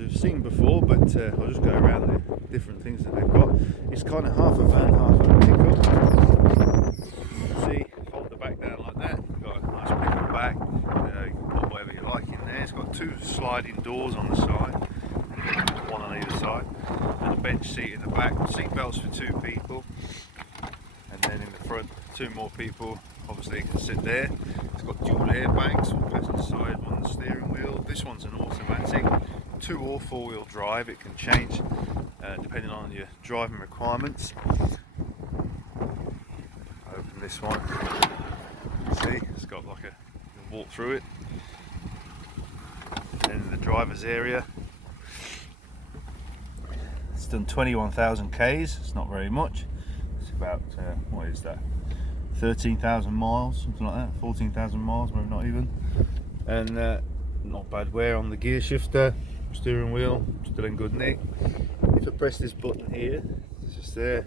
we've seen before, but I'll just go around the different things that they've got. It's kind of half a van, half a pickup. See, fold the back down like that. You've got a nice pickup back. You can put whatever you like in there. It's got two sliding doors on the side, one on either side, and a bench seat in the back. Seat belts for two people, and then in the front, two more people. Obviously, you can sit there. It's got dual airbags on the passenger side, one on the steering wheel. This one's an automatic, 2 or 4-wheel drive. It can change depending on your driving requirements. Open this one. See, it's got like you can walk through it. Then in the driver's area, it's done 21,000 Ks. It's not very much. It's about what is that? 13,000 miles, something like that. 14,000 miles, maybe not even. And not bad wear on the gear shifter. Steering wheel still in good nick. If I press this button here, it's just there.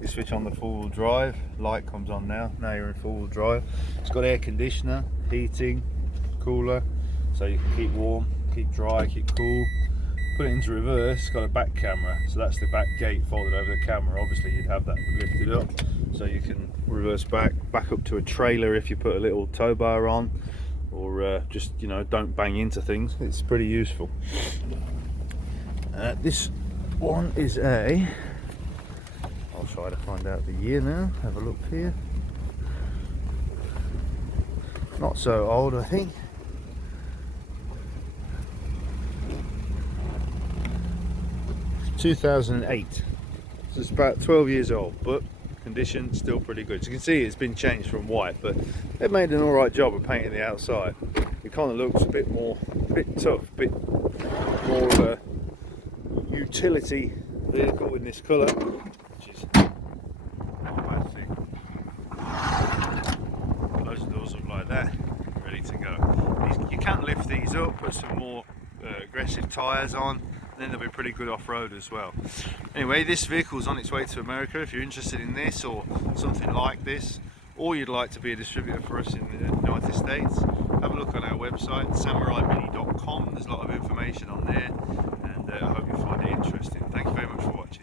You switch on the 4-wheel drive. Light comes on now. Now you're in 4-wheel drive. It's got air conditioner, heating, cooler, so you can keep warm, keep dry, keep cool. Put it into reverse. It's got a back camera, so that's the back gate folded over the camera. Obviously, you'd have that lifted up, so you can reverse back up to a trailer if you put a little tow bar on, or just, you know, don't bang into things. It's pretty useful. This one is a, I'll try to find out the year now. Have a look here. Not so old, I think. It's 2008. So it's about 12 years old, but condition still pretty good. As you can see, it's been changed from white, but they've made an alright job of painting the outside. It kind of looks a bit tough, a bit more of a utility vehicle in this colour, which is not a bad thing. Those doors look like that, ready to go. You can lift these up, put some more aggressive tyres on, and then they'll be pretty good off-road as well. Anyway, this vehicle's on its way to America. If you're interested in this or something like this, or you'd like to be a distributor for us in the United States, have a look on our website, samuraimini.com. There's a lot of information on there, and I hope you find it interesting. Thank you very much for watching.